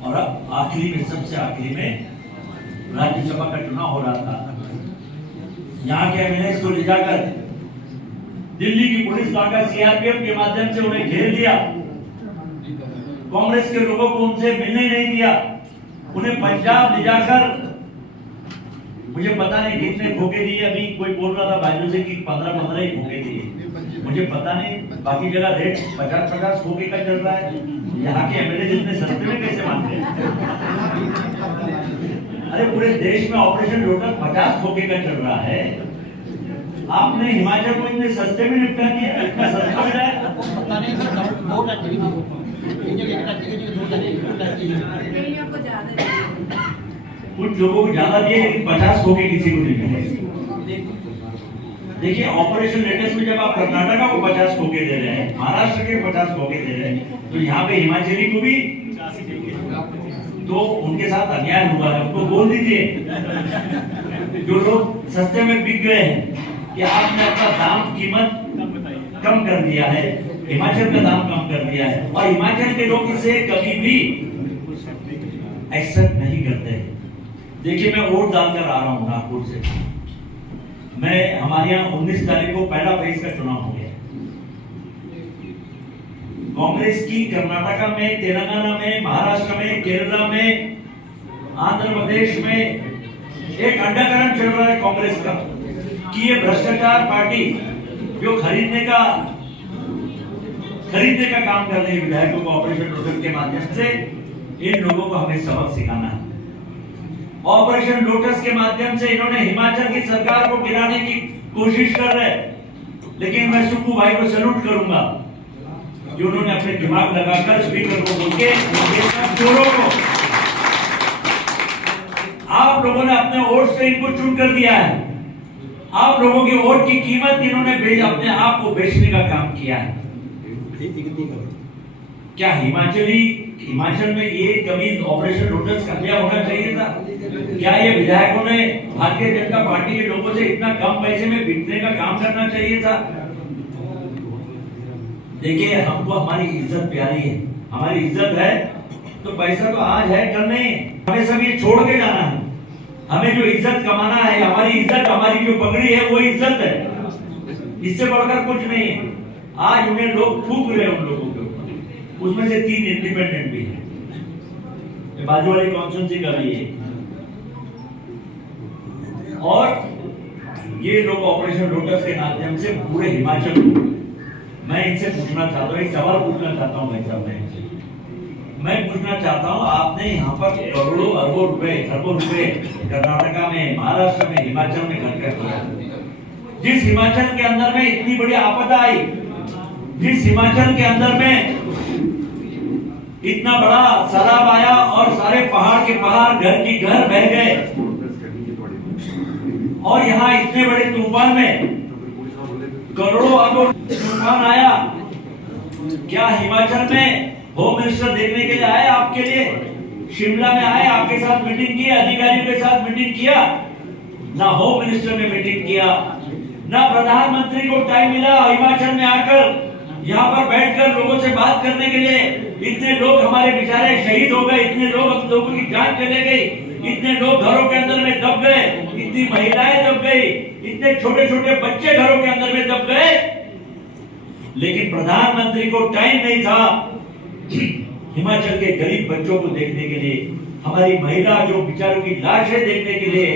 और अब आखिरी में, सबसे आखिरी में राज्यसभा का चुनाव हो रहा था। यहाँ के एमएलए को ले जाकर दिल्ली की पुलिस लाकर सीआरपीएफ के माध्यम से उन्हें घेर लिया। कांग्रेस के लोगों को उनसे मिलने नहीं दिया। उन्हें पंजाब ले जाकर, मुझे पता नहीं कितने धोखे दिए। अभी कोई बोल रहा था भाइयों से कि 15 ही धोखे दिए, मुझे पता नहीं। बाकी जगह रेट 50 धोखे का चल रहा है। यहाँ के एमएलए जितने सस्ते में कैसे मानते हैं? अरे पूरे देश में ऑपरेशन लोटस 50 धोखे का चल रहा है। आपने हिमाचल को इतने सस्ते में निपटा दिया, इतना सस्ता मिला है। कुछ लोगों को ज्यादा दिए, लेकिन 50 धोखे किसी को नहीं मिले। देखिए ऑपरेशन लेटेस्ट में जब आप कर्नाटका को 50 धोखे दे रहे हैं, महाराष्ट्र के 50 धोखे दे रहे हैं, तो यहाँ पे हिमाचली को भी, तो उनके साथ अन्याय हुआ है। उनको बोल दीजिए जो लोग सस्ते में बिक गए हैं कि आपने अपना दाम कीमत कम कर दिया है, हिमाचल का दाम कम कर दिया है, और हिमाचल के लोग इसे कभी भी एक्सेप्ट नहीं करते। देखिए मैं वोट डालकर आ रहा हूँ नागपुर से। हमारे यहाँ 19 तारीख को पहला फेज का चुनाव हो गया। कांग्रेस की कर्नाटका में, तेलंगाना में, महाराष्ट्र में, केरला में, आंध्र प्रदेश में एक अंडरकरंट चल रहा है कांग्रेस का कि ये भ्रष्टाचार पार्टी जो खरीदने का काम कर रही है विधायकों को ऑपरेशन लोटस के माध्यम से, इन लोगों को हमें सबक सिखाना है। ऑपरेशन लोटस के माध्यम से इन्होंने हिमाचल की सरकार को गिराने की कोशिश कर रहे हैं, लेकिन मैं सुक्खू भाई को सैल्यूट करूंगा जो उन्होंने अपने दिमाग लगाकर स्पीकर को बोल के चोरों को, आप लोगों ने अपने वोट से इनको चुन कर दिया है। आप लोगों के वोट की कीमत इन्होंने अपने आप को बेचने का काम किया है। क्या हिमाचल में ये कभी ऑपरेशन लोटस कामयाब होना चाहिए था? क्या ये विधायकों ने भारतीय जनता पार्टी के लोगों से इतना कम पैसे में बिकने का काम करना चाहिए था? देखिए हमको हमारी इज्जत प्यारी है, हमारी इज्जत है तो पैसा तो आज है कल नहीं। हमें सब ये छोड़ के जाना है। हमें जो इज्जत कमाना है, हमारी इज्जत, हमारी जो पगड़ी है वो इज्जत है, इससे बढ़कर कुछ नहीं है। आज उन्हें लोग थूक रहे हैं उन लोगों के ऊपर, उसमें से 3 इंडिपेंडेंट भी है, बाजू वाली कॉन्स्टिट्यूंसी का भी है। और ये लोग ऑपरेशन लोटस के माध्यम से पूरे हिमाचल, मैं इनसे पूछना चाहता हूँ, एक सवाल पूछना चाहता हूँ भाई साहब, मैं पूछना चाहता हूँ, आपने यहाँ पर करोड़ों अरबों रुपए कर्नाटका में, महाराष्ट्र में, हिमाचल में खर्च किया। जिस हिमाचल के अंदर में इतनी बड़ी आपदा आई, जिस हिमाचल के अंदर में इतना बड़ा सैलाब आया और सारे पहाड़ के पहाड़, घर की घर बह गए, और यहाँ इतने बड़े तूफान में करोड़ों अरबों तूफान आया, क्या हिमाचल में होम मिनिस्टर देखने के लिए आए? आपके लिए शिमला में आए, आपके साथ मीटिंग की, अधिकारियों के साथ मीटिंग किया? ना होम मिनिस्टर ने मीटिंग किया, ना प्रधानमंत्री को टाइम मिला हिमाचल में आकर यहाँ पर बैठकर लोगों से बात करने के लिए। इतने लोग हमारे बेचारे शहीद हो गए, इतने लोगों की जान चले गई, इतने लोग घरों के अंदर में दब गए, इतनी महिलाएं दब गई, इतने छोटे छोटे बच्चे घरों के अंदर में दब गए, लेकिन प्रधानमंत्री को टाइम नहीं था हिमाचल के गरीब बच्चों को देखने के लिए, हमारी महिला जो बेचारों की लाशें देखने के लिए।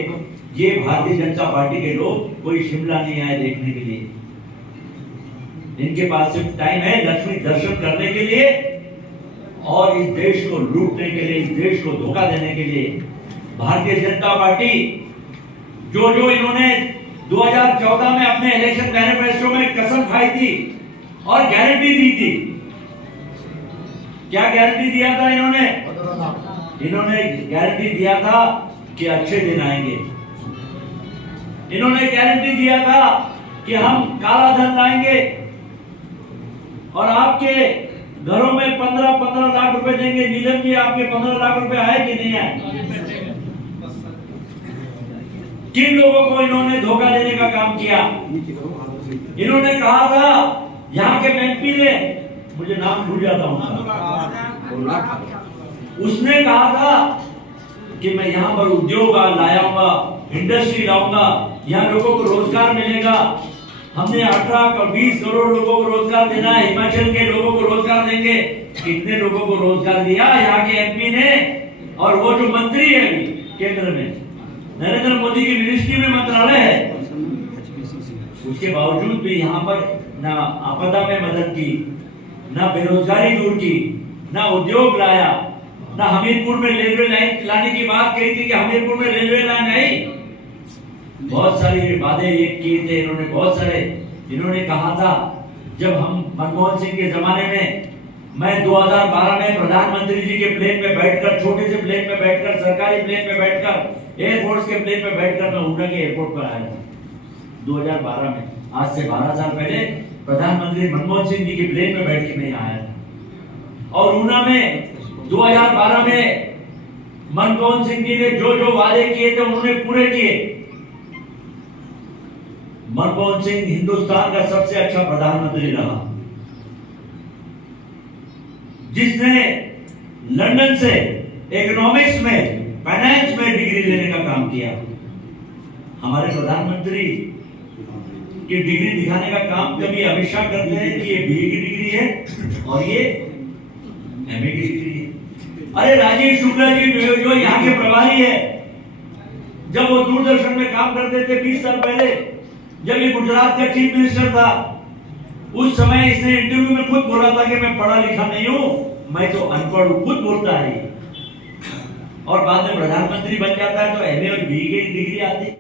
ये भारतीय जनता पार्टी के लोग कोई शिमला नहीं आए देखने के लिए, इनके पास सिर्फ टाइम है लक्ष्मी दर्शन करने के लिए और इस देश को लूटने के लिए, इस देश को धोखा देने के लिए। भारतीय जनता पार्टी जो इन्होंने 2014 में अपने इलेक्शन मैनिफेस्टो में कसम खाई थी और गारंटी दी थी, क्या गारंटी दिया था इन्होंने? इन्होंने गारंटी दिया था कि अच्छे दिन आएंगे। इन्होंने गारंटी दिया था कि हम काला धन लाएंगे और आपके घरों में 15 लाख रुपए देंगे। नीलम जी, आपके 15 लाख रुपए आए कि नहीं आए? किन लोगों को इन्होंने धोखा देने का काम किया? इन्होंने कहा था यहाँ के एमपी ने, मुझे नाम भूल जाता हूँ, उसने कहा था कि मैं यहाँ पर उद्योग लाऊंगा, इंडस्ट्री लाऊंगा, यहाँ लोगों को रोजगार मिलेगा। हमने 18 और 20 करोड़ लोगों को रोजगार देना है, हिमाचल के लोगों को रोजगार देंगे। कितने लोगों को रोजगार दिया यहाँ के एमपी ने? और वो जो मंत्री है अभी केंद्र में, नरेंद्र मोदी की मिनिस्ट्री में मंत्रालय है, उसके बावजूद भी यहाँ पर ना आपदा में मदद की, ना बेरोजगारी दूर की, ना उद्योग लाया, ना हमीरपुर में रेलवे लाइन लाने की बात कही थी कि हमीरपुर में रेलवे लाइन आई। बहुत सारे वादे ये किए थे इन्होंने, बहुत सारे इन्होंने कहा था। जब हम मनमोहन सिंह के जमाने में, मैं 2012 में प्रधानमंत्री जी के प्लेन में बैठकर, छोटे से प्लेन में बैठकर, सरकारी प्लेन में बैठकर, एयरफोर्स के प्लेन में बैठकर मैं ऊना के एयरपोर्ट पर आया था 2012 में। आज से 12 साल पहले प्रधानमंत्री मनमोहन सिंह जी के प्लेन में बैठ के मैं आया था। और ऊना में 2012 में मनमोहन सिंह जी ने जो जो वादे किए थे उन्होंने पूरे किए। मनमोहन सिंह हिंदुस्तान का सबसे अच्छा प्रधानमंत्री रहा, जिसने लंदन से इकोनॉमिक्स में, फाइनेंस में डिग्री लेने का काम किया। हमारे प्रधानमंत्री की डिग्री दिखाने का काम कभी अमित शाह करते हैं कि ये बीए की डिग्री है और ये एमए की डिग्री है। अरे राजीव शुक्ला जी जो यहाँ के प्रभारी है, जब वो दूरदर्शन में काम करते थे 20 साल पहले, जब ये गुजरात का चीफ मिनिस्टर था, उस समय इसने इंटरव्यू में खुद बोला था कि मैं पढ़ा लिखा नहीं हूं, मैं तो अनपढ़ हूं, खुद बोलता है। और बाद में प्रधानमंत्री बन जाता है तो एमए और बीए की डिग्री आती है।